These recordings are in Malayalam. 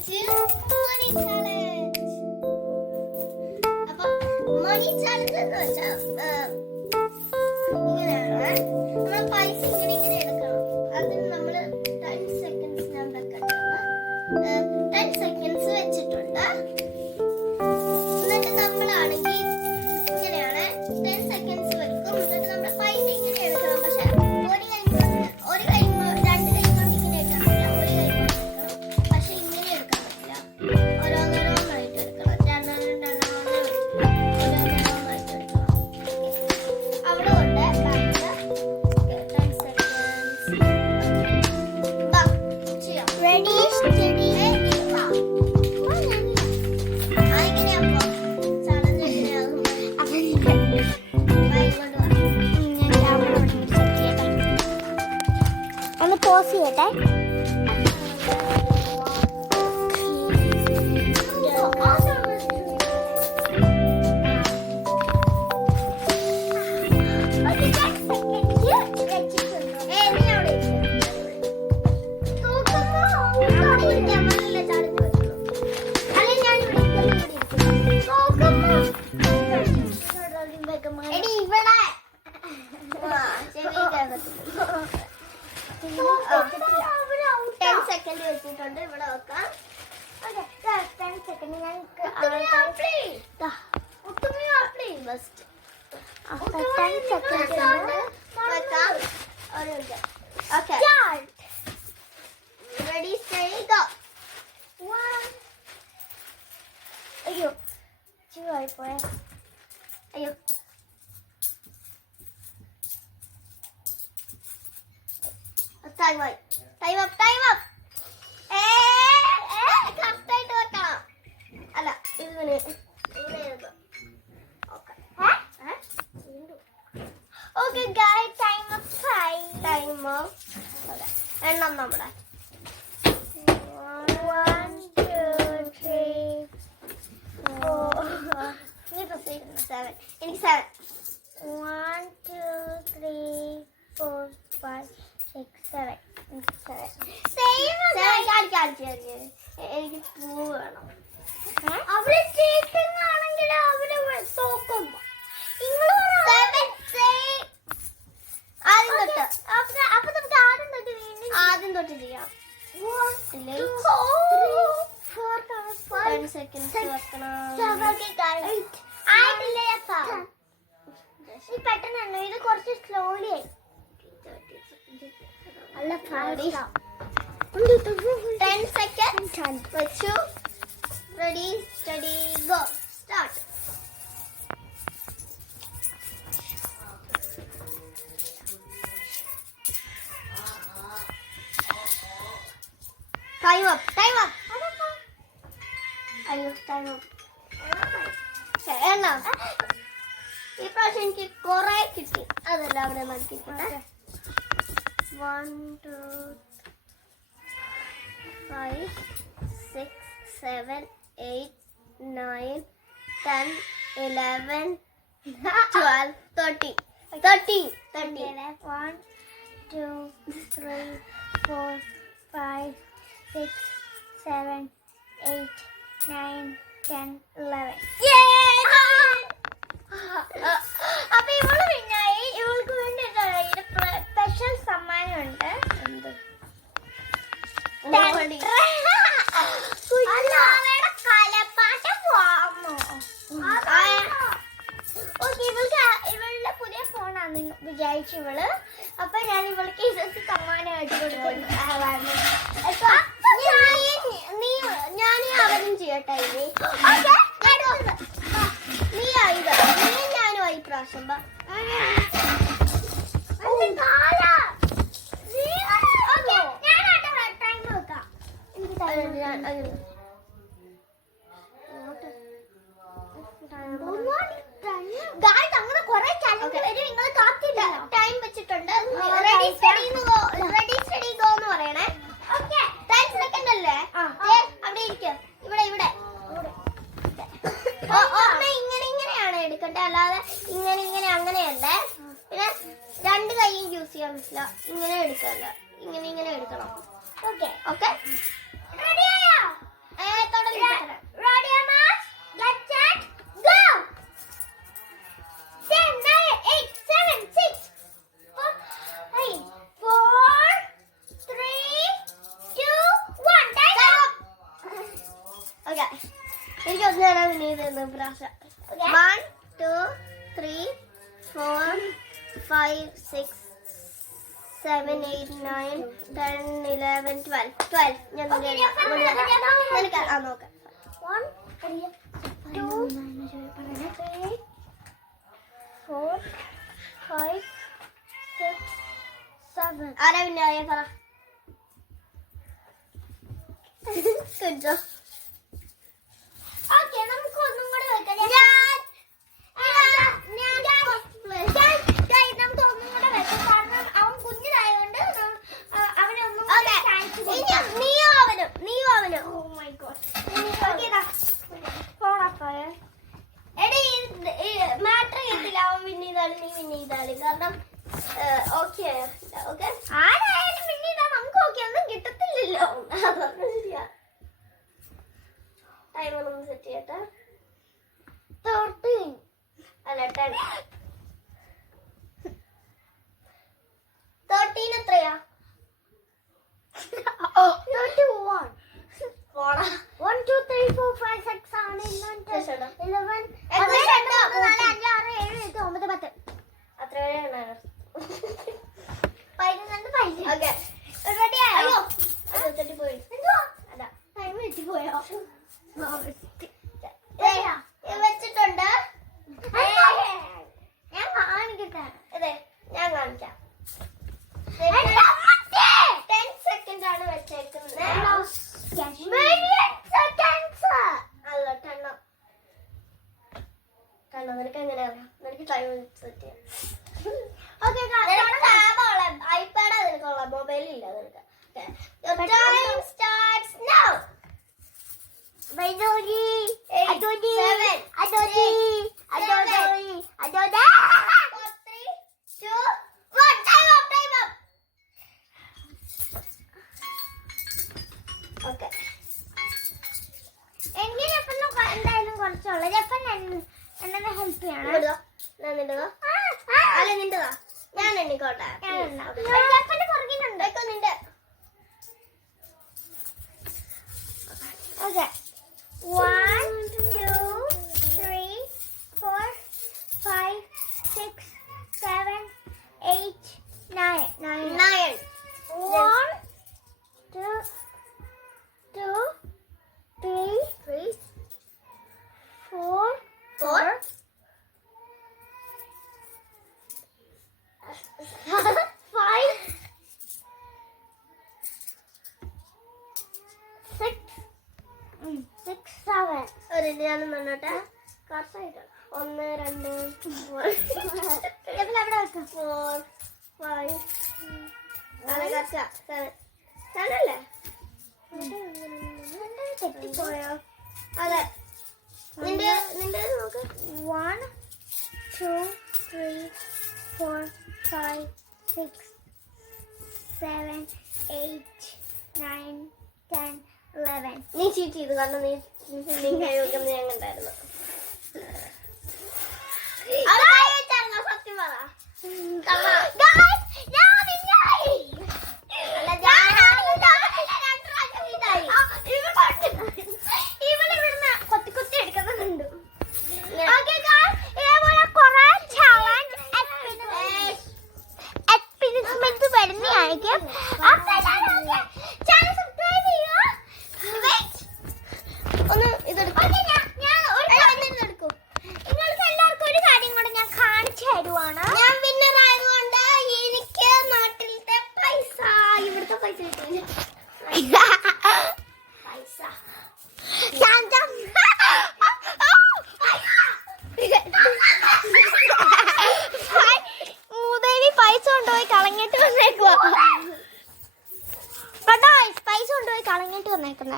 മണി ചാലഞ്ച് എന്ന് വെച്ചാൽ ഇങ്ങനെയാണ്. നമ്മളെ പൈസ ഇങ്ങനെ ഇങ്ങനെ എടുക്കണം. അതിന് നമ്മള് 10 സെക്കൻഡ്സ് ഞാൻ വെക്കട്ടെ. 10 സെക്കൻഡ്സ് വെച്ചിട്ടുണ്ട്. എന്നിട്ട് നമ്മളാണെങ്കിൽ ഇങ്ങനെയാണ് 10 സെക്കൻഡ്സ് വെക്കും. എന്നിട്ട് നമ്മുടെ പൈസ ഇങ്ങനെ എടുക്കണം. പക്ഷെ ഒരു കൈ രണ്ട് കൈ കൊണ്ട് ഇങ്ങനെ എടുക്കാൻ പറ്റില്ല. ഒരു കൈ കൊണ്ട് എടുക്കണം. പക്ഷെ ഇങ്ങനെ എടുക്കാൻ പറ്റില്ല. ഓരോന്നോരോന്നായിട്ട് എടുക്കണം. ഓരോന്നോരോന്നായിട്ട് എടുക്കണം. അവിടെ ഉണ്ട് ബാക്കില് 10 സെക്കൻഡ്സ്. ബാ ചെയ്യാം. Ready steady go. അതെങ്ങനെയാ ചാലഞ്ച് എങ്ങനെയാകും? ഒന്ന് പോസ് ചെയ്യട്ടെ. എടി ഇവിടെ 10 സെക്കൻഡ് വെച്ചിട്ടുണ്ട്. ഇവിടെ വെക്കാം. 10 സെക്കൻഡ് ഞാൻ ബെസ്റ്റ് 10 സെക്കൻഡ് വെക്കാം. Okay ready steady go. അയ്യോ ചൂടായി പോയ. അയ്യോ ടൈം ആയി. ടൈം അപ്പ് കറക്റ്റായിട്ട് വെക്കണം. അല്ല ഇങ്ങനെ എഴുതാം. ഓക്കെ ഗൈസ് ടൈം അപ്പ് ആയി. ടൈം എണ്ണം നമ്മുടെ 1 2 3 4 7. എനിക്ക് 7. 1 2 3 4 5 6 7 എനിക്ക് പൂ വേണം. അവര് ചേട്ടനാണെങ്കിൽ അവര് തോക്കും. ആദ്യം തൊട്ട് അപ്പൊ നമുക്ക് ആദ്യം തൊട്ട് ചെയ്യാം. 10 സെക്കൻഡ്സ് വെക്കണം. പെട്ടെന്ന് ഇത് കുറച്ച് സ്ലോലി ആയി. അല്ല 10 സെക്കൻഡ്സ് വെച്ചു. Ready steady go. Start. Time up. അയ്യോ ടൈം അപ്പ്. എണ്ണ ഈ പ്രാവശ്യം എനിക്ക് കുറെ കിട്ടി. അതല്ല അവിടെ മടക്കിക്കോട്ടെ. 1 2 5 6 7 8 9 10 11 12 13. 1 2 3 4 5 6 7 8 9 10 11. അപ്പൊ ഇവള് പിന്നായി. ഇവൾക്ക് വേണ്ടി സ്പെഷ്യൽ സമ്മാനമുണ്ട്. ഇവളുടെ പുതിയ ഫോണാണ് വിചാരിച്ചു ഇവള്. അപ്പൊ ഞാൻ ഇവൾക്ക് ഇതൊക്കെ സമ്മാനമായിട്ട് കൊടുക്കുന്നു. ഞാനും അവനും ചെയ്യട്ടെ. നീ ഞാനും ആയി പ്രാവശ്യം. അങ്ങനെ കുറെ ചലഞ്ച് വരും. നിങ്ങൾ കാത്തില്ല. ടൈം വെച്ചിട്ടുണ്ട്. റെഡി സ്റ്റഡി ഗോ എന്ന് പറയണേ. 10 സെക്കൻഡ് അല്ലേ? അവിടെ ഇരിക്കും. ഇവിടെ ഇങ്ങനെയാണ് എടുക്കട്ടെ. അല്ലാതെ ഇങ്ങനെ അങ്ങനെയല്ലേ. പിന്നെ 2 കൈയും യൂസ് ചെയ്യാൻ പറ്റില്ല. ഇങ്ങനെ എടുക്കല്ല. ഇങ്ങനെ എടുക്കണം. ഓക്കെ ഓക്കെ വിനീത് പ്രാവശ്യം 1 2 3 4 5 6 7 8 9 10 11 12 ഞാൻ നോക്കാം 1 2 3 4 5 6 7 ആരാ പിന്നെ ആയ പറ കുഞ്ചോ ഓക്കെ നമുക്ക് ഒന്നും കൂടെ വെക്കാം നമുക്ക് ഒന്നും കൂടെ വെക്കാം കാരണം അവൻ കുഞ്ഞിനായതുകൊണ്ട് അവനൊന്നും നീയോ അവനും ഓ മൈ ഗോഡ് ഫോണാക്കായ എടി മാറ്റർ കിട്ടില്ല അവൻ പിന്നീതാണ് നീ പിന്നീതാണ് കാരണം ഓക്കെ ആരായാലും പിന്നീട് നമുക്ക് ഓക്കെ ഒന്നും കിട്ടത്തില്ലല്ലോ അതൊന്നും ശരിയാ ടൈം ഒന്ന് സെറ്റ് ചെയ്യട്ടെ 13 അല്ല 10 13 എത്രയാ 31 പോടാ 1 2 3 4 5 6 7 8 9 10 11 4 5 6 7 8 9 10 അത്ര വരെ ഓക്കെ അയ്യോ തെറ്റിപ്പോയി അല്ല ടൈം വെച്ചിപ്പോയോ വെച്ചിട്ടുണ്ട് ഞാൻ കാണിക്കട്ടെ അതെ ഞാൻ കാണിക്കാം 10 സെക്കൻഡ് ആണ് വെച്ചേക്കുന്നത് അല്ല 10 നിനക്ക് എങ്ങനെ അറിയാം നിനക്ക് ടൈം സെറ്റ് ചെയ്യാം ഐപാഡ് നിനക്കുള്ള മൊബൈലില്ല നിനക്ക് ടൈം സ്റ്റാർട്ട്സ് നൗ എന്തായാലും കുറച്ചുള്ള എന്നെ ഹെൽപ്പ് ചെയ്യണം അല്ല നിന്റെതാ ഞാൻ എണ്ണിക്കോട്ടെ പുറകിലുണ്ട് നിന്റെ Okay. 1, 2, 3, 4, 5, 6, 7, 8, 9. 9 1, 2, 2, 3, 4, 4 5, 6, 7. ഒരു ഞാൻ പറഞ്ഞോട്ടെ കറക്റ്റായിട്ട് 1 2 അവിടെ വെക്കാം 4 5 അതെ കറക്റ്റാ 7 അല്ലേ തെറ്റിപ്പോയോ അതെ നിന്റെ നോക്ക് 1, 2, 3, 4, 5, 6, 7, 8, 9, 10, 11. നീ ചീറ്റ് ചെയ്തു കാരണം നീ കഴിവെക്കുന്നത് ഞാൻ കണ്ടായിരുന്നു സത്യം പറ ഒന്ന് ഇതെടുക്കും ഞാൻ വിന്നർ ആയതുകൊണ്ട് എനിക്ക് നാട്ടിലത്തെ പൈസ ഇവിടുത്തെ പൈസ കിട്ടില്ല പൈസ മൂദേവി പൈസ കൊണ്ടുപോയി കളഞ്ഞിട്ട് വന്നേക്കുവാ പൈസ കൊണ്ടുപോയി കളഞ്ഞിട്ട് വന്നേക്കുന്ന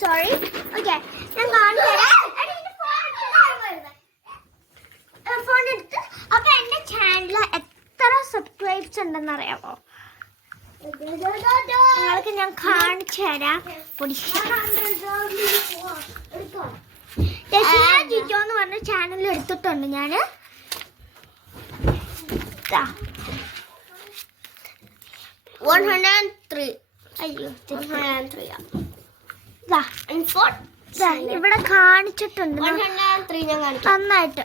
സോറി ഓക്കെ ഞാൻ കാണിച്ചുതരാം ഫോൺ എടുത്ത് അപ്പൊ എന്റെ ചാനലിൽ എത്ര സബ്സ്ക്രൈബ്സ് ഉണ്ടെന്ന് അറിയാമോ നിങ്ങൾക്ക് ഞാൻ കാണിച്ചു തരാം ജിജോ എന്ന് പറഞ്ഞ ചാനൽ എടുത്തിട്ടുണ്ട് ഞാൻ 103. അയ്യോ 103. ദാ, And for ദാ, ഇവിടെ കാണിച്ചിട്ടുണ്ട് 103 ഞാൻ കാണിക്കാം. നന്നായിട്ട്.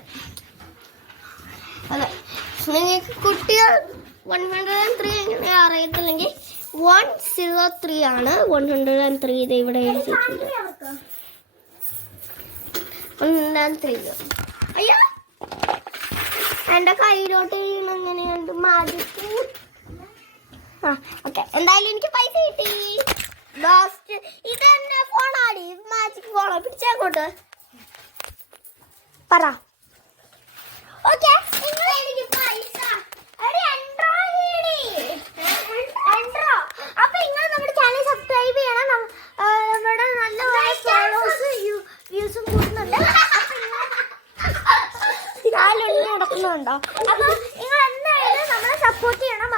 അതെ, നിങ്ങൾക്ക് കുട്ടികൾ 103 എങ്ങനെ അറിയത്തില്ലെങ്കിൽ 103 ആണ്. 103 ഇത് ഇവിടെ എഴുതിയിട്ടുണ്ട്. 103. അയ്യോ, എന്റെ കയ്യിലോട്ട് എങ്ങനെയുണ്ട് മാജിക്ക്. ആ ഓക്കെ, എന്തായാലും എനിക്ക് പൈസ കിട്ടി. ലാസ്റ്റ് ഇത് എന്നെ ഫോണാടി, മാജിക് ഫോണോ. പിടിച്ചേക്കോട്ട് പറ. ഓക്കെ, എനിക്ക് പൈസ. അപ്പൊ നിങ്ങൾ നമ്മുടെ ചാനൽ സബ്സ്ക്രൈബ് ചെയ്യണം. നമ്മുടെ നല്ല ഫോളോവേഴ്സ് വ്യൂസും കൂടുന്നുണ്ട്. ഞാനൊന്നും നടക്കുന്നുണ്ടോ? അപ്പൊ നിങ്ങൾ എന്തായാലും നമ്മളെ സപ്പോർട്ട് ചെയ്യണം.